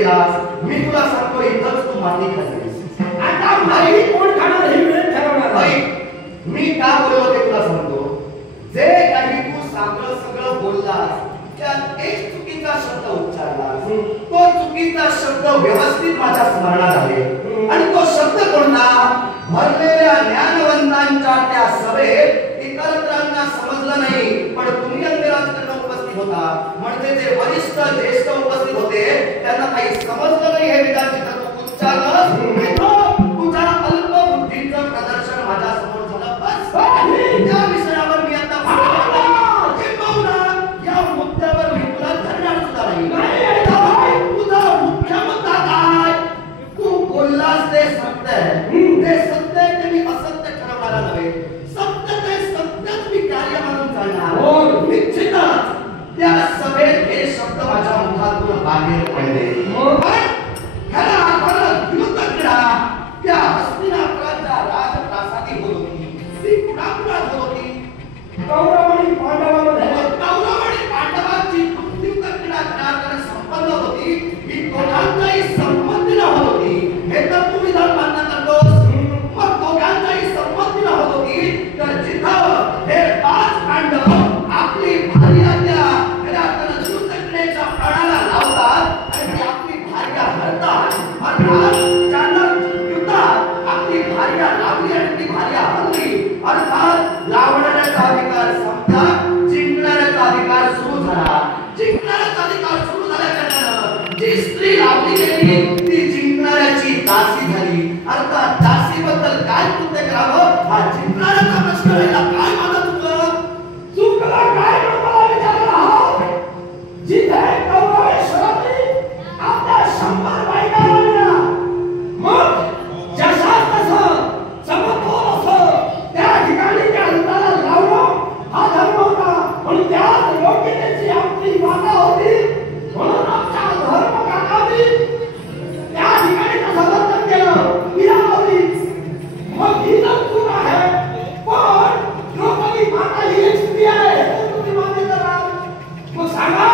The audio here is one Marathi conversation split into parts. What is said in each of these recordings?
केलास मी तुला सांगतो इथंच तू माती खाल्लीस. आता माती कोण खाणार हे वेळ ठरवणार. मी का बोललो ते तुला सांगतो. जे काही तू सगळं बोललास त्यात एक चुकीचा शब्द उच्चारलास. तो चुकीचा शब्द व्यवस्थित माझ्या स्मरणात आले आणि तो शब्द कोणता. भरलेल्या ज्ञानवंतांच्या त्या सभेत इतरांना समजलं नाही पण तुम्ही अंगराजकडे उपस्थित होता म्हणजे जे वरिष्ठ ज्येष्ठ उपस्थित होते त्यांना काही समजलं नाही हे विधान तू उच्चारलंस. तुझ्या अल्पबुद्धीचं प्रदर्शन माझ्या समोर झालं. बस त्या विषयावर मी आता या मुद्द्यावर मी तुला धरणार सुद्धा नाही. तुझा मुख्य मुद्दा काय. तू बोललास ते सत्य आहे. ते सत्य आहे ते मी असत्य ठरवणारा नव्हे. सत्य ते सत्यच मी कार्य म्हणून चालणार. निश्चितच त्या सभेत हे शब्द माझ्या मुखातून बाहेर पडले. ह्याला आपण युद्ध क्रीडा त्या हस्तिनापुराच्या राजप्रासादी होत होती. ती कुणाकुणात होत होती. कौरव आणि पांडवांमध्ये. कौरव आणि पांडवांची युद्ध क्रीडा खेळताना संपन्न होती. ही दोघांचाही संमती न होत होती. हे तर तू विधान मान्य करतोस. मग दोघांचाही संमती न होत होती तर जिथं हे 5 पांडव आपली भार्या युद्ध क्रीडेच्या प्राणाला लावतात आणि ती आपली भार्या हरतात. युद्धात आपली भार्या लावली आणि ती भार्या हरली. अर्थात लावणाऱ्याचा अधिकार संपला. जिंकणाऱ्याचा अधिकार सुरू झाला. जिंकणाऱ्याचा अधिकार सुरू झाल्याच्या जी स्त्री लावली गेली ती जिंकणाऱ्याची दासी झाली. अर्थात दासीबद्दल काय कृत्य करावं हा जिंकणाऱ्याचा प्रश्न राहिला. काय माझं चुकला काय मला विचारला. जिथे कौरवेश्वरांनी आपल्या 100 बायका लावल्या मग जशास तसं समतोल असं त्या ठिकाणी त्या अंताला लावणं हा धर्म होता. म्हणून त्याच योग्यतेची आपली वाटा होती. म्हणून आमच्या धर्म काकांनी त्या ठिकाणी तसं वर्तन केलं. तिला लावली. मग ही तर चूक आहे पण द्रौपदी माता ही एक स्त्री आहे तुम्ही मान्य करा. मग सांगा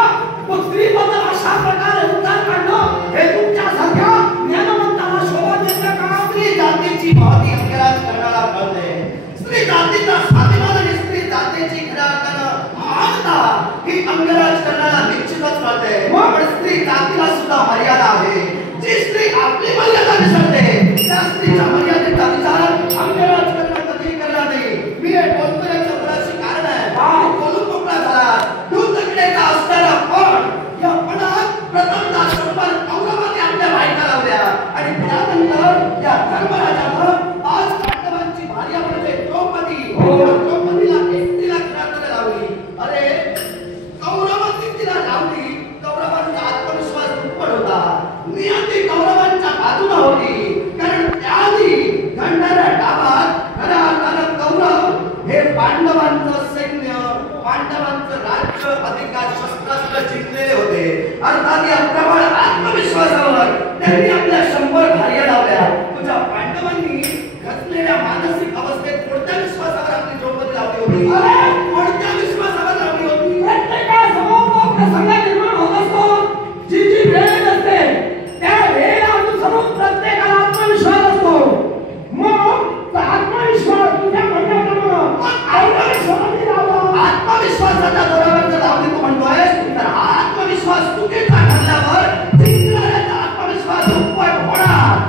मग स्त्रीबद्दल अशा प्रकारे उद्धार काढणं हे तुमच्यासारख्या ज्ञानवंताला शोभा देतं का. स्त्री जातीची महती अंगराज करणारा कळते. स्त्री जातीचा स्वाभिमान आणि स्त्री जातीची खऱ्या अर्थानं महानता ही अंगराज करणारा निश्चितच कळते. पण स्त्री जातीला सुद्धा मर्यादा आहे. जी स्त्री आपली मर्यादा विसरते त्या स्त्रीच्या मर्यादेचा विचार अंगराज करणं कधी करणार नाही. मी हे बोलतो याचं बरंच कारण आहे. बोलून मोकळा झाला. युद्ध क्रीडेचा असणारा पण या पणात प्रथमतः 100 कौरवांनी आपल्या बायका लावल्या आणि त्यानंतर या धर्मराजानं 5 पांडवांची भार्या म्हणजे द्रौपदी. द्रौपदीला एकटीला खेळायला लावली. अरे कौरवांनी तिला लावली. कौरवांचा आत्मविश्वास दुप्पट होता. नियती कौरवांच्या बाजूला होती. कारण त्याआधी घडणाऱ्या डावात खऱ्या अर्थानं कौरव हे पांडवांचं सैन्य पांडवांचं राज्य अधिकार शस्त्रास्त्र जिंकलेले होते. अर्थात या प्रबळ आत्मविश्वासावर त्यांनी आपल्या 100 भार्या लावल्या. तुझ्या पांडवांनी घडलेल्या मानसिक अवस्थेत कोणत्या विश्वासावर आपली द्रौपदी लावली होती. कोणत्या विश्वासावर लावली होती. प्रत्येकासमोर प्रसंग निर्माण होत असतो. जी जी वेळ असते त्या वेळेला अनुसरून प्रत्येकाला आत्मविश्वास असतो. मग आत्मविश्वास तुझ्या म्हणण्याप्रमाणे आत्मविश्वासाने लावला. आत्मविश्वासाच्या जोरावर जर लावली तू म्हणतोय तर हा आत्मविश्वास चुकीचा ठरल्यावर जिंकणाऱ्याचा आत्मविश्वास दुप्पट होणार.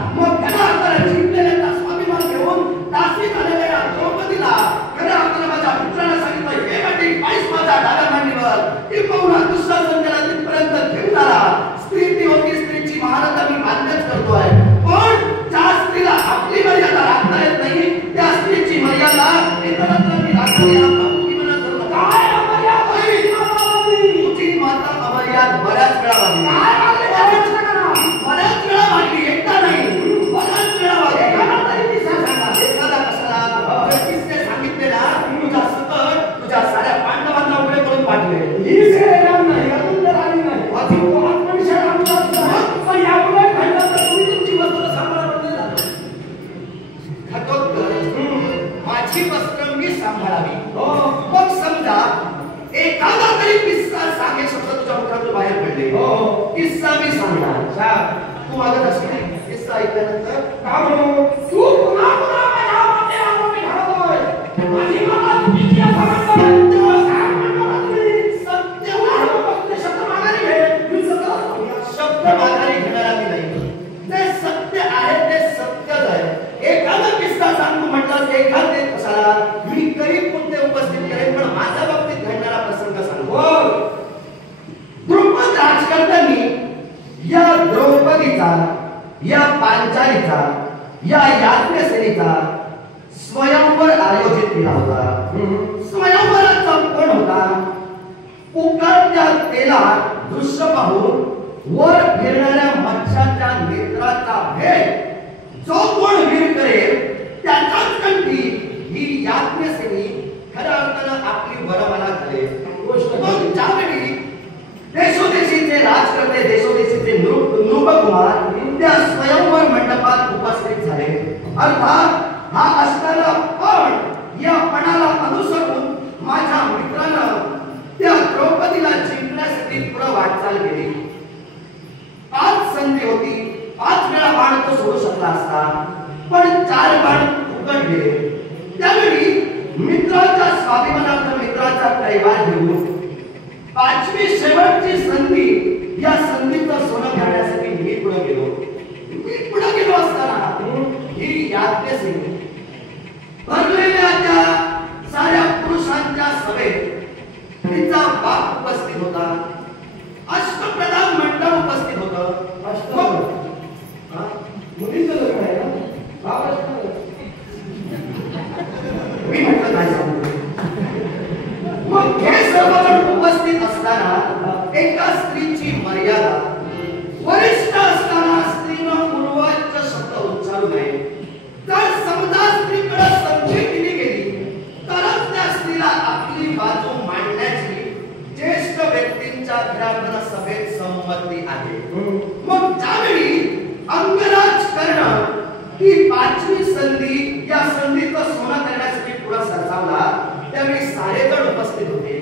किस्सा मी सांगणार. तू मागत असते किस्सा ऐकल्यानंतर का म्हणू तू पुन्हा पुन्हा माझ्या मध्ये आरोपी घालतोय. माझी मला चुकीची असं शब्द माघारी घे. शब्द माघारी घेणारा मी नाही. ते सत्य आहे, ते सत्यच आहे. एखादा किस्सा सांगतो म्हटलं एखादे कशाला मी करीब कोणते उपस्थित करेन, पण माझ्या बाबतीत घडणारा प्रसंग सांगतो. द्रुपद राजकर्त्यांनी या द्रौपदीचा, या पांचालीचा, या याज्ञसेनीचा स्वयंवर आयोजित केला होता. स्वयंवराचा कोण होता? उकळत्या तेलात दृश्य पाहून वर फिरणाऱ्या मच्छाच्या नेत्राचा भेद जो कोण वीर करेल त्याच्याच कंठी ही याज्ञसेनी खऱ्या अर्थानं आपली वरमाला घालेल. मग ज्यावेळी देशोदेशीचे राजकर्ते, देशोदेशीचे नृपकुमार त्या स्वयंवर मंडपात उपस्थित झाले. अर्थात हा असणारा पण या पणाला अनुसरून माझ्या मित्रानं त्या द्रौपदीला जिंकण्यासाठी पुढे वाटचाल केली. 5 संधी होती, 5 वेळा बाण तो सोडू शकला असता, पण 4 बाण फुकट गेले. त्यावेळी मित्राच्या स्वाभिमानार्थ मित्राचा कैवार घेऊन 5वी शेवटची संधी, या संधीचं सोनं घेण्यासाठी मी पुढे गेलो असताना ही याज्ञसेनी भरलेल्या त्या साऱ्या पुरुषांच्या सभेत तिचा बाप उपस्थित होता. अष्टप्रधान मंडळ उपस्थित होतं. मुलीचं लग्न आहे ना, बाप मी म्हटलं काय सांगू. मग हे सर्वजण उपस्थित असताना एका स्त्रीची मर्यादा, वरिष्ठ असताना स्त्रीनं पूर्वाच्च शब्द उच्चारू नये. जर समजा स्त्रीकडे संधी दिली गेली तरच त्या स्त्रीला आपली बाजू मांडण्याची ज्येष्ठ व्यक्तींच्या घराघर सभेत संमती आहे. मग ज्यावेळी अंगराज कर्ण ही 5वी संधी, या संधीचं सोनं करण्यासाठी पुढे सरसावला, त्यावेळी सारेजण उपस्थित होते.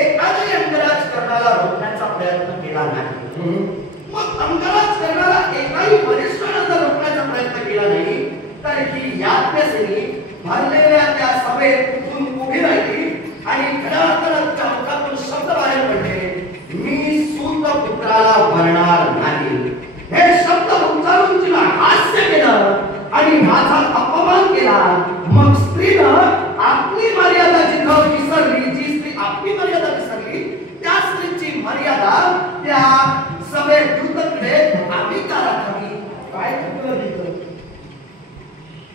एखाद्या अंगराज कर्णाला रोखण्याचा प्रयत्न केला नाही. मग अंगराज कर्णाला एकाही वरिष्ठानं जर रोखण्याचा प्रयत्न केला नाही तर ही याज्ञसेनी भरलेल्या त्या सभेत उठून उभी राहिली आणि खऱ्या अर्थानं चौकातून शब्द बाहेर पडले, मी सूतपुत्राला वरणार नाही. हे शब्द उच्चारून तिला हास्य केलं आणि माझा अपमान केला. मग स्त्रीनं आपली मर्यादा जिथं विसरली, जी स्त्री आपली मर्यादा विसरली त्या स्त्रीची मर्यादा त्या सभेत दूतकडे आम्ही का राखावी? काय चुकलं तिथं?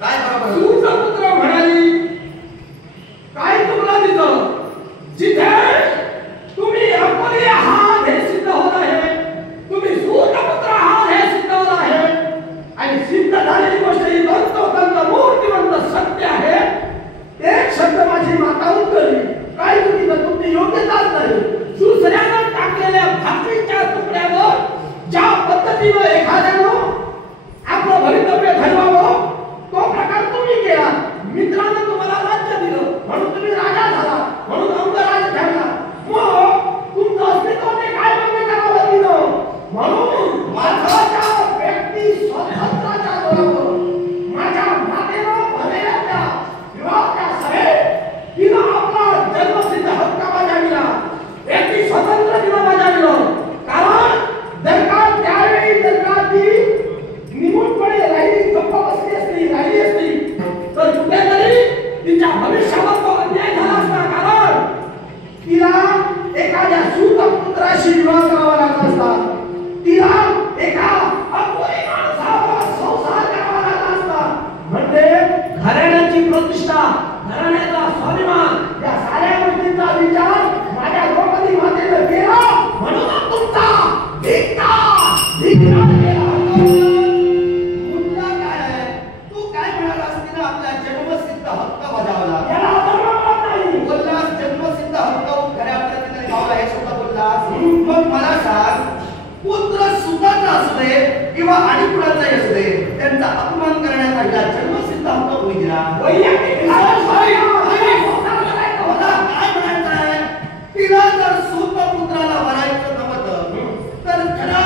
काय बरोबर? सूतपुत्र म्हणाली, काय चुकलं तिथं? जिथे तुम्ही अकली आहात हे सिद्ध होत आहे, तुम्ही सूतपुत्र आहात हे सिद्ध होत आहे, आणि सिद्ध झालेली गोष्ट ही तंतोतंत मूर्तिवंत सत्य आहे. एक शब्द माझी माता उकळली, काय चुकीचं? तुमची योग्यताच नाही. दुसऱ्यानं टाकलेल्या भाकरीच्या तुकड्यावर ज्या पद्धतीनं एखाद्यानं आपलं भवितव्य घडवावं तो प्रकार तुम्ही केला. मित्रांनो तुम्हाला राज्य दिलं म्हणून तुम्ही राजा झाला, म्हणून अंगराज ठरला. मग तुमचं अस्तित्व ते काय बंद करावं दिलं? म्हणून माझ्या व्यक्ती स्वातंत्र्याच्या जोरावर माझ्या मातेनं भरलेल्या त्या विवाहाच्या सभेत तिनं आपला जन्मसिद्ध हक्क बजाविला, व्यक्ती स्वातंत्र्य तिनं बजाविलं. कारण जर का त्यावेळी जर का ती निमूटपणे राहिली, गप्प बसली असती, राहिली असती तर कुठेतरी तिच्या भविष्यावर तो अन्याय झाला असता. कारण तिला एखाद्या सूतपुत्राशी विवाह करावा लागला असता, तिला एका अपुरी माणसावर संसार करावा लागला असता. म्हणजे घराण्याची प्रतिष्ठा, घराण्याचा स्वाभिमान, या साऱ्या गोष्टींचा विचार माझ्या द्रौपदी मातेनं केला, म्हणून तुमचा धिक्कार केला. मुद्दा काय आहे? तू काय म्हणालास? तिनं आपला जन्मसिद्ध हक्क बजावला. याला धर्म म्हणत नाही. बोललास जन्मसिद्ध हक्क खऱ्या पद्धतीने गावला हे शब्द बोललास. मग मला सांग, पुत्र सुताचा असू दे किंवा आणि कुणाचाही असू दे, त्यांचा अपमान करण्याचा हिला जन्मसिद्ध हक्क कोणी दिला? वैयक्तिक मला काय म्हणायचं आहे? तिला जर सूतपुत्राला वरायचं नव्हतं तर खऱ्या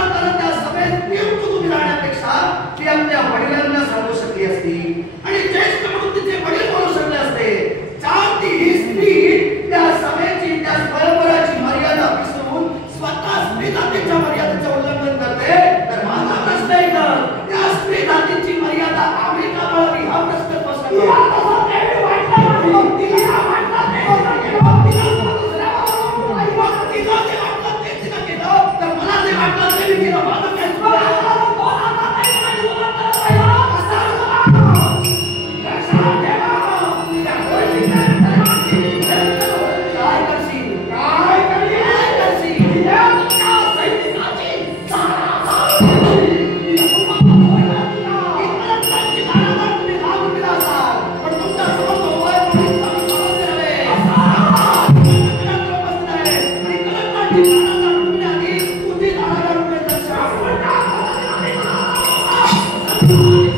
Hallelujah.